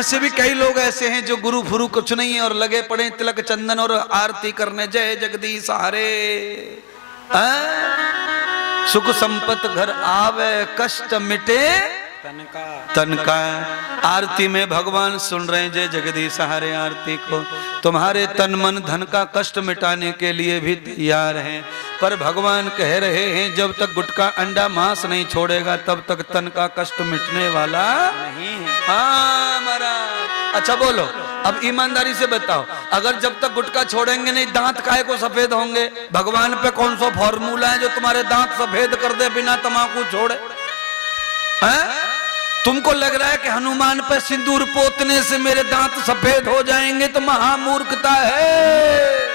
में से भी कई लोग ऐसे हैं जो गुरु फुरु कुछ नहीं है और लगे पड़े तिलक चंदन और आरती करने, जय जगदीश हरे। सुख संपत घर आवे, कष्ट मिटे तन का। आरती में भगवान सुन रहे हैं जय जगदीश हरे आरती को, तुम्हारे तन मन धन का कष्ट मिटाने के लिए भी तैयार हैं। पर भगवान कह रहे हैं जब तक गुटखा अंडा मांस नहीं छोड़ेगा तब तक तन का कष्ट मिटने वाला नहीं है। हाँ महाराज। अच्छा बोलो, अब ईमानदारी से बताओ, अगर जब तक गुटखा छोड़ेंगे नहीं दांत काहे को सफेद होंगे? भगवान पे कौन सा फॉर्मूला है जो तुम्हारे दांत सफेद कर दे बिना तंबाकू छोड़े? तुमको लग रहा है कि हनुमान पे सिंदूर पोतने से मेरे दांत सफेद हो जाएंगे, तो महामूर्खता है।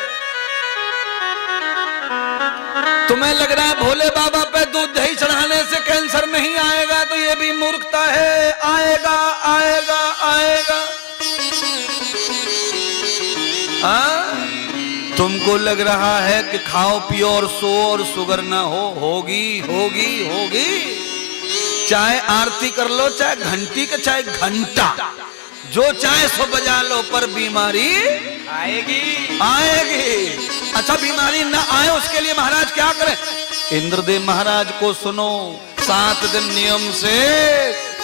तुम्हें लग रहा है भोले बाबा पे दूध दही चढ़ाने से कैंसर नहीं आएगा, तो ये भी मूर्खता है। आएगा आएगा आएगा। तुमको लग रहा है कि खाओ पियो और सो और शुगर ना हो, होगी होगी होगी। चाहे आरती कर लो, चाहे घंटी का चाहे घंटा, जो चाहे सो बजा लो, पर बीमारी आएगी आएगी। अच्छा बीमारी ना आए उसके लिए महाराज क्या करें? इंद्रदेव महाराज को सुनो, 7 दिन नियम से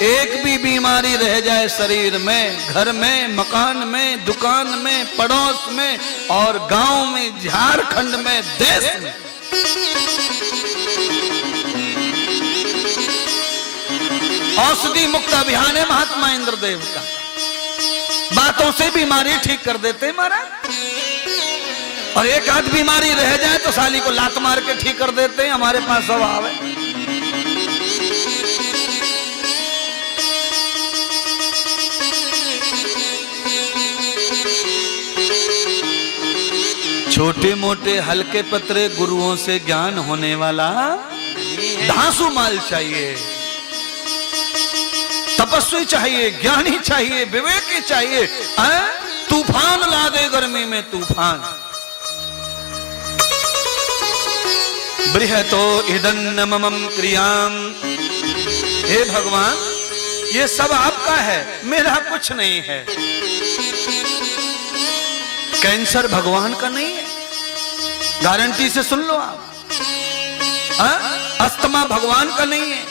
एक भी बीमारी रह जाए शरीर में, घर में, मकान में, दुकान में, पड़ोस में और गांव में, झारखंड में, देश में, औषधि मुक्त अभियान है महात्मा इंद्रदेव का। बातों से बीमारी ठीक कर देते महाराज। और एक आध बीमारी रह जाए तो साली को लात मार के ठीक कर देते हैं। हमारे पास स्वभाव है। छोटे मोटे हल्के पतरे गुरुओं से ज्ञान होने वाला धांसू माल चाहिए, तपस्वी चाहिए, ज्ञानी चाहिए, विवेकी चाहिए। तूफान ला दे गर्मी में तूफान। बृहतो इदन्नमम क्रियाम। हे भगवान ये सब आपका है, मेरा कुछ नहीं है। कैंसर भगवान का नहीं है, गारंटी से सुन लो आप। अस्थमा भगवान का नहीं है।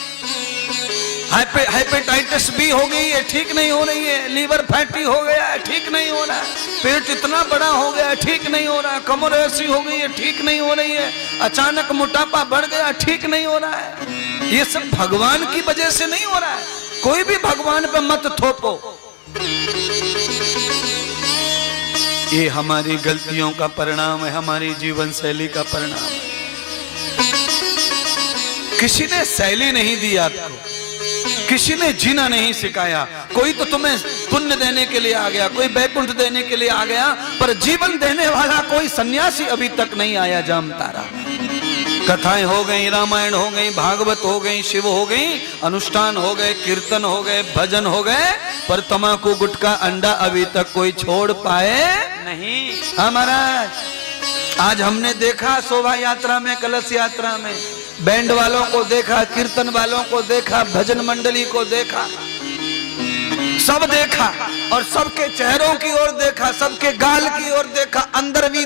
हेपेटाइटिस बी हो गई है, ठीक नहीं हो रही है। लीवर फैटी हो गया है, ठीक नहीं हो रहा है। पेट इतना बड़ा हो गया है, ठीक नहीं हो रहा है। कमर ऐसी हो गई है, ठीक नहीं हो रही है। अचानक मोटापा बढ़ गया, ठीक नहीं हो रहा है। ये सब भगवान की वजह से नहीं हो रहा है। कोई भी भगवान पे मत थोपो। ये हमारी गलतियों का परिणाम है, हमारी जीवन शैली का परिणाम है। किसी ने शैली नहीं दी आपको, किसी ने जीना नहीं सिखाया। कोई तो तुम्हें पुण्य देने के लिए आ गया, कोई बैकुंठ देने के लिए आ गया, पर जीवन देने वाला कोई सन्यासी अभी तक नहीं आया। जामतारा कथाएं हो गई, रामायण हो गई, भागवत हो गई, शिव हो गई, अनुष्ठान हो गए, कीर्तन हो गए, भजन हो गए, पर तम्बाकू गुटखा अंडा अभी तक कोई छोड़ पाए नहीं। हमारा आज हमने देखा शोभा यात्रा में, कलश यात्रा में, बैंड वालों को देखा, कीर्तन वालों को देखा, भजन मंडली को देखा, सब देखा और सबके चेहरों की ओर देखा, सबके गाल की ओर देखा, अंदर भी